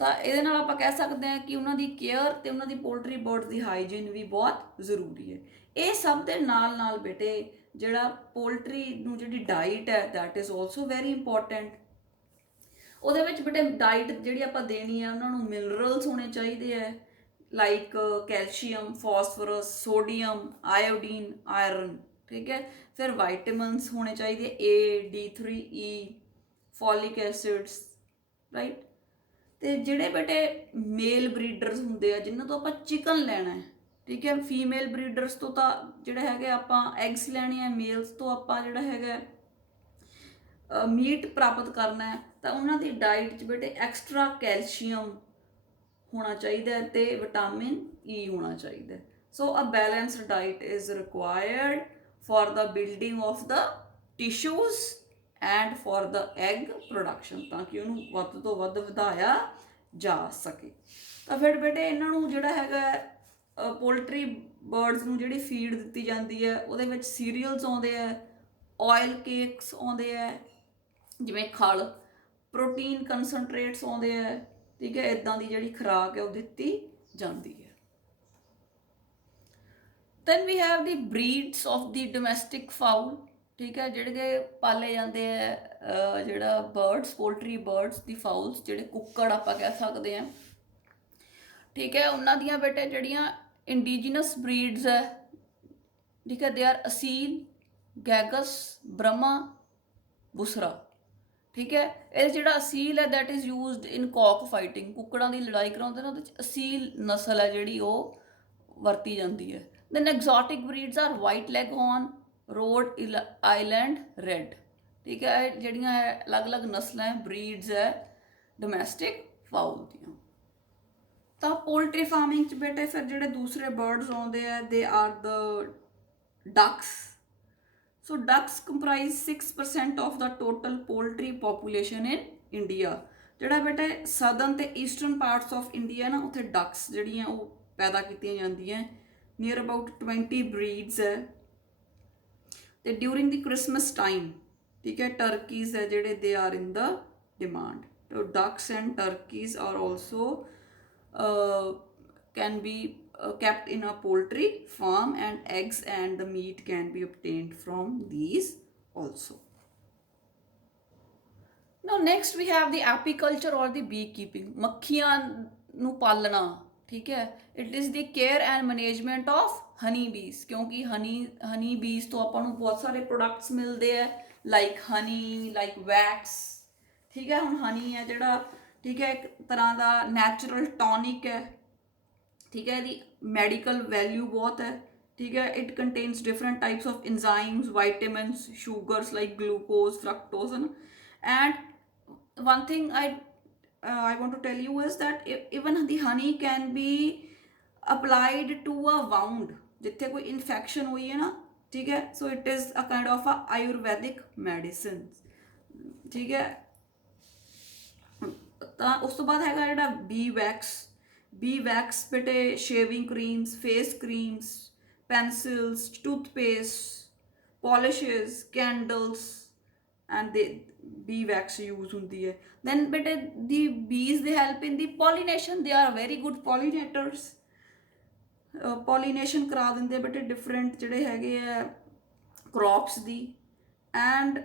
ਤਾਂ ਇਹਦੇ ਨਾਲ ਆਪਾਂ ਕਹਿ ਸਕਦੇ ਹਾਂ ਕਿ ਉਹਨਾਂ ਦੀ ਕੇਅਰ ਤੇ ਉਹਨਾਂ ਦੀ ਪੋਲਟਰੀ ਬਰਡਸ ਦੀ ਹਾਈਜੀਨ ਵੀ ਬਹੁਤ ਜ਼ਰੂਰੀ ਹੈ। ਇਹ ਸਭ ਦੇ ਨਾਲ ਨਾਲ ਬੇਟੇ ਜਿਹੜਾ ਪੋਲਟਰੀ ਨੂੰ ਜਿਹੜੀ ਡਾਈਟ ਹੈ that is also very important. ਉਹਦੇ ਵਿੱਚ ਬੇਟੇ ਡਾਈਟ ਜਿਹੜੀ ਆਪਾਂ ਦੇਣੀ ਹੈ ਉਹਨਾਂ ਨੂੰ ਮਿਨਰਲਸ ਹੋਣੇ ਚਾਹੀਦੇ ਹੈ, like calcium, phosphorus, sodium, iodine, iron, ਠੀਕ ਹੈ। ਫਿਰ ਵਾਈਟਮਿਨਸ ਹੋਣੇ ਚਾਹੀਦੇ A, D3, E, folic acids, right. ਤੇ ਜਿਹੜੇ ਬੇਟੇ ਮੇਲ ਬਰੀਡਰਸ ਹੁੰਦੇ ਆ ਜਿਨ੍ਹਾਂ ਤੋਂ ਆਪਾਂ ਚਿਕਨ ਲੈਣਾ ਹੈ, ਠੀਕ ਹੈ, ਫੀਮੇਲ ਬਰੀਡਰਸ ਤੋਂ ਤਾਂ ਜਿਹੜਾ ਹੈਗਾ ਆਪਾਂ ਐਗਸ ਲੈਣੇ ਆ, ਮੇਲਸ ਤੋਂ ਆਪਾਂ ਜਿਹੜਾ ਹੈਗਾ ਮੀਟ ਪ੍ਰਾਪਤ ਕਰਨਾ ਹੈ, ਤਾਂ ਉਹਨਾਂ ਦੀ ਡਾਈਟ 'ਚ ਬੇਟੇ ਐਕਸਟਰਾ ਕੈਲਸ਼ੀਅਮ ਹੋਣਾ ਚਾਹੀਦਾ ਹੈ ਤੇ ਵਿਟਾਮਿਨ E ਹੋਣਾ ਚਾਹੀਦਾ। So a balanced diet is required for the building of the tissues and for the egg production, ਤਾਂ ਕਿ ਉਹਨੂੰ ਵੱਧ ਤੋਂ ਵੱਧ ਵਧਾਇਆ ਜਾ ਸਕੇ। ਤਾਂ ਫਿਰ ਬੇਟੇ ਇਹਨਾਂ ਨੂੰ ਜਿਹੜਾ ਹੈਗਾ ਪੋਲਟਰੀ ਬਰਡਸ ਨੂੰ ਜਿਹੜੀ ਫੀਡ ਦਿੱਤੀ ਜਾਂਦੀ ਹੈ ਉਹਦੇ ਵਿੱਚ ਸੀਰੀਅਲਸ ਆਉਂਦੇ ਹੈ, ਆਇਲ ਕੇਕਸ ਆਉਂਦੇ ਹੈ ਜਿਵੇਂ ਖਲ, ਪ੍ਰੋਟੀਨ ਕੰਸਨਟਰੇਟਸ ਆਉਂਦੇ ਹੈ, ਠੀਕ ਹੈ, ਇੱਦਾਂ ਦੀ ਜਿਹੜੀ ਖੁਰਾਕ ਹੈ ਉਹ ਦਿੱਤੀ ਜਾਂਦੀ ਹੈ। Then we have the breeds of the domestic fowl, ਠੀਕ ਹੈ, ਜਿਹੜੇ ਪਾਲੇ ਜਾਂਦੇ ਹੈ ਜਿਹੜਾ birds, poultry birds the fowls, ਜਿਹੜੇ ਕੁੱਕੜ ਆਪਾਂ ਕਹਿ ਸਕਦੇ ਹਾਂ, ਠੀਕ ਹੈ, ਉਹਨਾਂ ਦੀਆਂ ਬੇਟੇ ਜਿਹੜੀਆਂ ਇੰਡੀਜੀਨਸ ਬਰੀਡਸ ਹੈ, ਠੀਕ ਹੈ, ਦੇ ਆਰ ਅਸੀਲ, ਗੈਗਸ, ਬ੍ਰਹਮਾ, ਬੁਸਰਾ, ਠੀਕ ਹੈ। ਇਹ ਜਿਹੜਾ ਅਸੀਲ ਹੈ that is used in cock fighting, ਕੁੱਕੜਾਂ ਦੀ ਲੜਾਈ ਕਰਾਉਂਦੇ ਨੇ ਉਹਦੇ 'ਚ ਅਸੀਲ ਨਸਲ ਹੈ ਜਿਹੜੀ ਉਹ ਵਰਤੀ ਜਾਂਦੀ ਹੈ। Then exotic breeds are White Leghorn, Rhode Island Red, ਠੀਕ ਹੈ। ਇਹ ਜਿਹੜੀਆਂ ਹੈ ਅਲੱਗ-ਅਲੱਗ ਨਸਲਾਂ ਹੈ, ਬਰੀਡਸ ਹੈ ਡੋਮੈਸਟਿਕ ਫਾਊਲ ਦੀਆਂ। ਤਾਂ ਪੋਲਟਰੀ ਫਾਰਮਿੰਗ 'ਚ ਬੇਟੇ ਫਿਰ ਜਿਹੜੇ ਦੂਸਰੇ ਬਰਡਸ ਆਉਂਦੇ ਆ they are the ducks. So ducks comprise 6% of the total poultry population in India। ਜਿਹੜਾ ਬੇਟੇ ਸਦਰਨ ਤੇ ਈਸਟਰਨ ਪਾਰਟਸ ਆਫ ਇੰਡੀਆ ਨਾ ਉੱਥੇ ਡਕਸ ਜਿਹੜੀਆਂ ਉਹ ਪੈਦਾ ਕੀਤੀਆਂ ਜਾਂਦੀਆਂ, ਨੀਅਰ ਅਬਾਊਟ 20 ਬਰੀਡਸ ਹੈ। ਤੇ ਡਿਊਰਿੰਗ ਦੀ ਕ੍ਰਿਸਮਸ ਟਾਈਮ, ਠੀਕ ਹੈ, ਟਰਕੀਜ਼ ਹੈ ਜਿਹੜੇ they are in the demand. So ducks and turkeys are also can be kept in a poultry farm, and eggs and the meat can be obtained from these also. Now next we have the apiculture or the beekeeping, ਮੱਖੀਆਂ ਨੂੰ ਪਾਲਣਾ, ਠੀਕ ਹੈ। It is the care and management of honey bees, ਕਿਉਂਕਿ ਹਨੀ ਬੀਜ਼ ਤੋਂ ਆਪਾਂ ਨੂੰ ਬਹੁਤ ਸਾਰੇ ਪ੍ਰੋਡਕਟਸ ਮਿਲਦੇ ਹੈ, ਲਾਈਕ ਹਨੀ, ਲਾਈਕ ਵੈਕਸ, ਠੀਕ ਹੈ। ਹੁਣ ਹਨੀ ਹੈ ਜਿਹੜਾ, ਠੀਕ ਹੈ, ਇੱਕ ਤਰ੍ਹਾਂ ਦਾ ਨੈਚੁਰਲ ਟੌਨਿਕ ਹੈ, ਠੀਕ ਹੈ, ਇਹਦੀ ਮੈਡੀਕਲ ਵੈਲਿਊ ਬਹੁਤ ਹੈ, ਠੀਕ ਹੈ। It contains different types of enzymes, vitamins, sugars like glucose, fructose, and one thing I want to tell you is that even the honey can be applied to a wound, ਜਿੱਥੇ ਕੋਈ infection ਹੋਈ ਹੈ ਨਾ, ਠੀਕ ਹੈ। So it is a kind of a Ayurvedic medicine, ਠੀਕ ਹੈ। ਤਾਂ ਉਸ ਤੋਂ ਬਾਅਦ ਹੈਗਾ ਜਿਹੜਾ ਬੀ ਵੈਕਸ ਬੇਟੇ shaving creams, face creams, pencils, toothpaste, polishes, candles and ਦੇ ਬੀ ਵੈਕਸ ਯੂਜ਼ ਹੁੰਦੀ ਹੈ। ਦੈਨ ਬੇਟੇ the bees they help in the pollination, they are very good pollinators, pollination ਕਰਾ ਦਿੰਦੇ ਬੇਟੇ ਡਿਫਰੈਂਟ ਜਿਹੜੇ ਹੈਗੇ ਆ ਕ੍ਰੌਪਸ ਦੀ। ਐਂਡ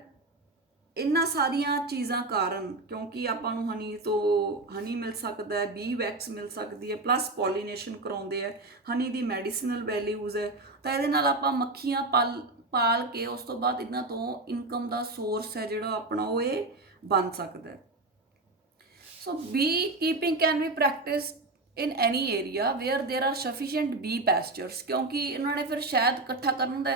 ਇਹਨਾਂ ਸਾਰੀਆਂ ਚੀਜ਼ਾਂ ਕਾਰਨ, ਕਿਉਂਕਿ ਆਪਾਂ ਨੂੰ ਹਨੀ ਤੋਂ ਹਨੀ ਮਿਲ ਸਕਦਾ ਹੈ, ਬੀ ਵੈਕਸ ਮਿਲ ਸਕਦੀ ਹੈ, ਪਲੱਸ ਪੋਲੀਨੇਸ਼ਨ ਕਰਾਉਂਦੇ ਹੈ, ਹਨੀ ਦੀ ਮੈਡੀਸਨਲ ਵੈਲਿਊਜ਼ ਹੈ, ਤਾਂ ਇਹਦੇ ਨਾਲ ਆਪਾਂ ਮੱਖੀਆਂ ਪਾਲ ਕੇ ਉਸ ਤੋਂ ਬਾਅਦ ਇਹਨਾਂ ਤੋਂ ਇਨਕਮ ਦਾ ਸੋਰਸ ਹੈ ਜਿਹੜਾ ਆਪਣਾ ਉਹ ਇਹ ਬਣ ਸਕਦਾ ਹੈ। So beekeeping can be practised in any area where there are sufficient bee pastures, ਕਿਉਂਕਿ ਇਹਨਾਂ ਨੇ ਫਿਰ ਸ਼ਹਿਦ ਇਕੱਠਾ ਕਰਨ ਦਾ,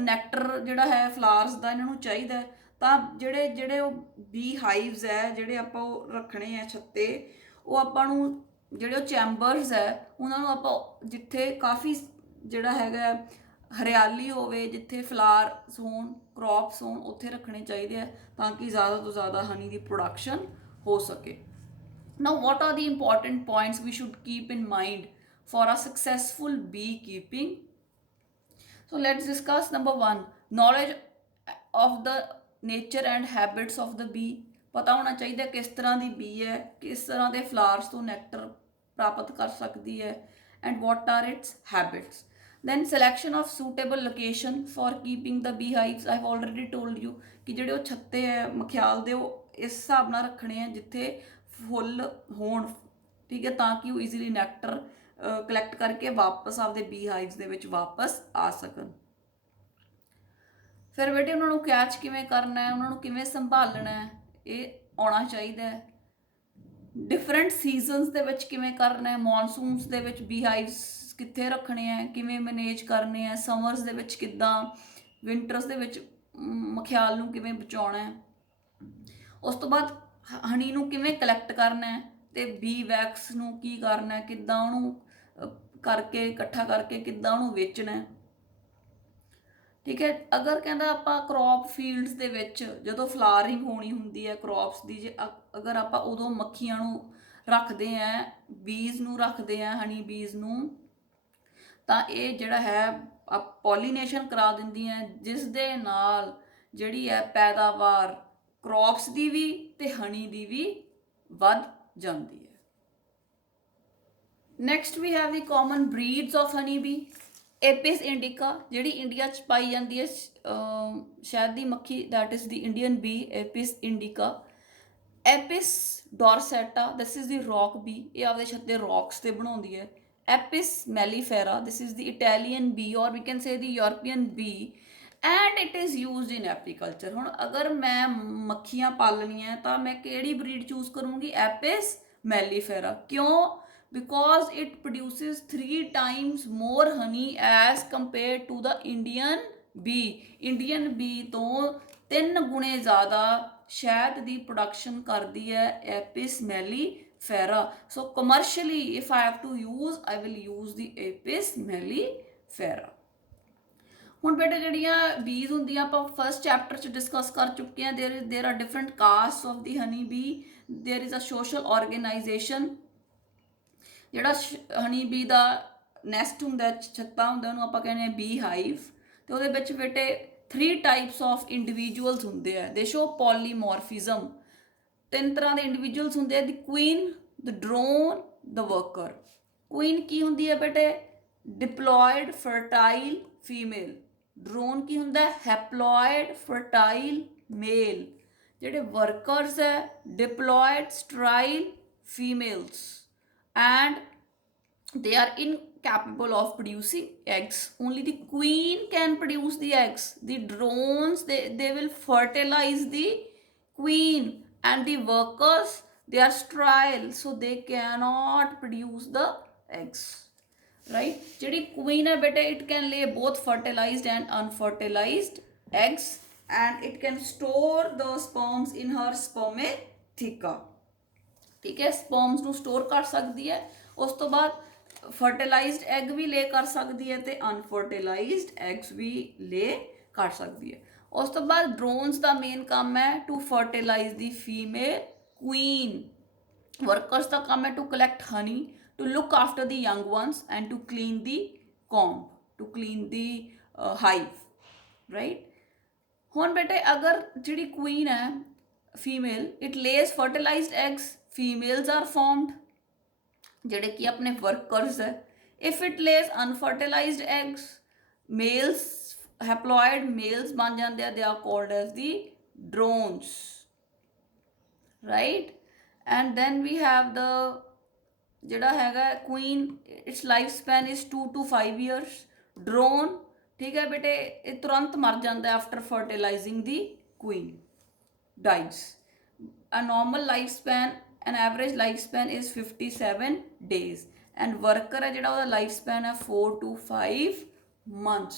ਨੈਕਟਰ ਜਿਹੜਾ ਹੈ ਫਲਾਵਰਸ ਦਾ ਇਹਨਾਂ ਨੂੰ ਚਾਹੀਦਾ, ਤਾਂ ਜਿਹੜੇ ਉਹ ਬੀ ਹਾਈਵਸ ਹੈ ਜਿਹੜੇ ਆਪਾਂ ਉਹ ਰੱਖਣੇ ਆ ਛੱਤੇ, ਉਹ ਆਪਾਂ ਨੂੰ ਜਿਹੜੇ ਉਹ ਚੈਂਬਰਸ ਹੈ ਉਹਨਾਂ ਨੂੰ ਆਪਾਂ ਜਿੱਥੇ ਕਾਫੀ ਜਿਹੜਾ ਹੈਗਾ ਹਰਿਆਲੀ ਹੋਵੇ, ਜਿੱਥੇ ਫਲਾਰਸ ਹੋਣ, ਕ੍ਰੌਪਸ ਹੋਣ, ਉੱਥੇ ਰੱਖਣੇ ਚਾਹੀਦੇ ਆ ਤਾਂ ਕਿ ਜ਼ਿਆਦਾ ਤੋਂ ਜ਼ਿਆਦਾ ਹਨੀ ਦੀ ਪ੍ਰੋਡਕਸ਼ਨ ਹੋ ਸਕੇ। Now, what are the important points we should keep in mind for a successful beekeeping? So, let's discuss number one, knowledge of the nature and habits of the bee. ਪਤਾ ਹੋਣਾ ਚਾਹੀਦਾ ਕਿਸ ਤਰ੍ਹਾਂ ਦੀ ਬੀ ਹੈ, ਕਿਸ ਤਰ੍ਹਾਂ ਦੇ ਫਲਾਵਰਸ ਤੋਂ ਨੈਕਟਰ ਪ੍ਰਾਪਤ ਕਰ ਸਕਦੀ ਹੈ, and what are its habits. Then selection of suitable location for keeping the beehives. I have already told you ਕਿ ਜਿਹੜੇ ਉਹ ਛੱਤੇ ਹੈ ਮਖਿਆਲ ਦੇ ਉਹ ਇਸ ਹਿਸਾਬ ਨਾਲ ਰੱਖਣੇ ਆ ਜਿੱਥੇ ਫੁੱਲ ਹੋਣ, ਠੀਕ ਹੈ, ਤਾਂ ਕਿ ਉਹ ਈਜ਼ੀਲੀ ਨੈਕਟਰ ਕਲੈਕਟ ਕਰਕੇ ਵਾਪਸ ਆਪਦੇ ਬੀ ਹਾਈਵਸ ਦੇ ਵਿੱਚ ਵਾਪਸ ਆ ਸਕਣ। ਫਿਰ ਬੇਟੇ ਉਹਨਾਂ ਨੂੰ ਕੈਚ ਕਿਵੇਂ ਕਰਨਾ ਹੈ, ਉਹਨਾਂ ਨੂੰ ਕਿਵੇਂ ਸੰਭਾਲਣਾ ਹੈ, ਇਹ ਆਉਣਾ ਚਾਹੀਦਾ ਹੈ। ਡਿਫਰੈਂਟ ਸੀਜ਼ਨਸ ਦੇ ਵਿੱਚ ਕਿਵੇਂ ਕਰਨਾ ਹੈ, ਮੌਨਸੂਨਸ ਦੇ ਵਿੱਚ ਬੀ ਹਾਈਵਸ ਕਿੱਥੇ ਰੱਖਣੇ ਹੈ, ਕਿਵੇਂ ਮੈਨੇਜ ਕਰਨੇ ਹੈ, ਸਮਰਸ ਦੇ ਵਿੱਚ ਕਿੱਦਾਂ, ਵਿੰਟਰਸ ਦੇ ਵਿੱਚ ਮਖਿਆਲ ਨੂੰ ਕਿਵੇਂ ਬਚਾਉਣਾ ਹੈ। ਉਸ ਤੋਂ ਬਾਅਦ ਹਨੀ ਨੂੰ ਕਿਵੇਂ ਕਲੈਕਟ ਕਰਨਾ ਹੈ ਤੇ ਬੀ ਵੈਕਸ ਨੂੰ ਕੀ ਕਰਨਾ ਹੈ, ਕਿੱਦਾਂ ਉਹਨੂੰ ਕਰਕੇ ਇਕੱਠਾ ਕਰਕੇ ਕਿੱਦਾਂ ਉਹਨੂੰ ਵੇਚਣਾ ਹੈ, ਠੀਕ ਹੈ। ਅਗਰ ਕਹਿੰਦਾ ਆਪਾਂ ਕ੍ਰੌਪ ਫੀਲਡਸ ਦੇ ਵਿੱਚ ਜਦੋਂ ਫਲਾਵਰਿੰਗ ਹੋਣੀ ਹੁੰਦੀ ਹੈ ਕ੍ਰੌਪਸ ਦੀ, ਜੇ ਅਗਰ ਆਪਾਂ ਉਦੋਂ ਮੱਖੀਆਂ ਨੂੰ ਰੱਖਦੇ ਹਾਂ, ਬੀਜ਼ ਨੂੰ ਰੱਖਦੇ ਹਾਂ, ਹਨੀ ਬੀਜ਼ ਨੂੰ, ਤਾਂ ਇਹ ਜਿਹੜਾ ਹੈ ਪੋਲੀਨੇਸ਼ਨ ਕਰਾ ਦਿੰਦੀਆਂ, ਜਿਸ ਦੇ ਨਾਲ ਜਿਹੜੀ ਹੈ ਪੈਦਾਵਾਰ ਕ੍ਰੌਪਸ ਦੀ ਵੀ ਤੇ ਹਨੀ ਦੀ ਵੀ ਵੱਧ ਜਾਂਦੀ ਹੈ। Next we have the common breeds of honey bee. Apis indica ਜਿਹੜੀ ਇੰਡੀਆ 'ਚ ਪਾਈ ਜਾਂਦੀ ਹੈ ਸ਼ਹਿਦ ਦੀ ਮੱਖੀ, that is the Indian bee Apis indica. Apis dorsata, this is the rock bee, ये आपदे छत्ते रॉक्स ते बनाउंदी है। Apis mellifera, this is the Italian bee or we can say the European bee and it is used in apiculture। ਹੁਣ ਅਗਰ ਮੈਂ ਮੱਖੀਆਂ ਪਾਲਣੀਆਂ ਤਾਂ ਮੈਂ ਕਿਹੜੀ ਬਰੀਡ ਚੂਜ਼ ਕਰੂੰਗੀ? Apis mellifera। ਕਿਉਂ? because it produces 3 times more honey as compared to the Indian bee। Indian bee ਤੋਂ 3 ਗੁਣੇ ਜ਼ਿਆਦਾ ਸ਼ਹਿਦ ਦੀ ਪ੍ਰੋਡਕਸ਼ਨ ਕਰਦੀ ਹੈ Apis mellifera। So commercially if I have to use, I will use the Apis mellifera। ਹੁਣ ਬੇਟੇ ਜਿਹੜੀਆਂ ਬੀਜ਼ ਹੁੰਦੀਆਂ ਆਪਾਂ ਫਸਟ ਚੈਪਟਰ 'ਚ ਡਿਸਕਸ ਕਰ ਚੁੱਕੇ ਹਾਂ। There are different caste of the honey bee. There is a social organisation. ਜਿਹੜਾ ਹਨੀ ਬੀ ਦਾ ਨੈਸਟ ਹੁੰਦਾ, ਛੱਤਾ ਹੁੰਦਾ, ਉਹਨੂੰ ਆਪਾਂ ਕਹਿੰਦੇ ਹਾਂ ਬੀ ਹਾਈਵ। ਤੇ ਉਹਦੇ ਵਿੱਚ ਬੇਟੇ 3 ਟਾਈਪਸ ਆਫ ਇੰਡੀਵਿਜੂਅਲਸ ਹੁੰਦੇ ਆ। ਦੇ ਸ਼ੋ ਪੋਲੀਮੋਰਫਿਜ਼ਮ। 3 ਤਰ੍ਹਾਂ ਦੇ ਇੰਡੀਵਿਜੂਅਲਸ ਹੁੰਦੇ ਆ, the queen, the drone, the worker. Queen ਕੀ ਹੁੰਦੀ ਹੈ ਬੇਟੇ? Diploid fertile female. ਡਰੋਨ ਕੀ ਹੁੰਦਾ? Haploid fertile male. ਜਿਹੜੇ ਵਰਕਰਸ ਹੈ diploid sterile females and they are incapable of producing eggs। only the queen can produce the eggs। the drones they will fertilize the queen and the workers they are sterile so they cannot produce the eggs, right। ਜਿਹੜੀ queen ਹੈ ਬੇਟੇ it can lay both fertilized and unfertilized eggs and it can store the sperms in her spermatheca। ਠੀਕ ਹੈ, sperms ਨੂੰ store ਕਰ ਸਕਦੀ ਹੈ। ਉਸ ਤੋਂ ਬਾਅਦ ਫਰਟੀਲਾਈਜ਼ਡ ਐਗ ਵੀ ਲੇ ਕਰ ਸਕਦੀ ਹੈ ਤੇ ਅਨਫਰਟੀਲਾਈਜ਼ਡ ਐਗਸ ਵੀ ਲੇ ਕਰ ਸਕਦੀ ਹੈ। ਉਸ ਤੋਂ ਬਾਅਦ ਡਰੋਨਸ ਦਾ ਮੇਨ ਕੰਮ ਹੈ to fertilise the female queen. Workers ਦਾ ਕੰਮ ਹੈ to collect honey, to look after the young ones and to clean the comb, to clean the hive, right. ਹੁਣ ਬੇਟੇ ਅਗਰ ਜਿਹੜੀ ਕੁਈਨ ਹੈ female, it lays fertilised eggs, females are formed ਜਿਹੜੇ ਕਿ ਆਪਣੇ ਵਰਕਰਸ ਹੈ। if it lays unfertilized eggs, males, haploid males ਬਣ ਜਾਂਦੇ ਆ, they are called as the drones, right। and then we have the ਜਿਹੜਾ ਹੈਗਾ queen, its life span is 2 to 5 years। drone ਠੀਕ ਹੈ ਬੇਟੇ ਇਹ ਤੁਰੰਤ ਮਰ ਜਾਂਦਾ after fertilizing the queen, dies। a normal lifespan, an average lifespan is 57 days and worker ਹੈ ਜਿਹੜਾ ਉਹਦਾ ਲਾਈਫ ਸਪੈਨ ਹੈ 4 to 5 months।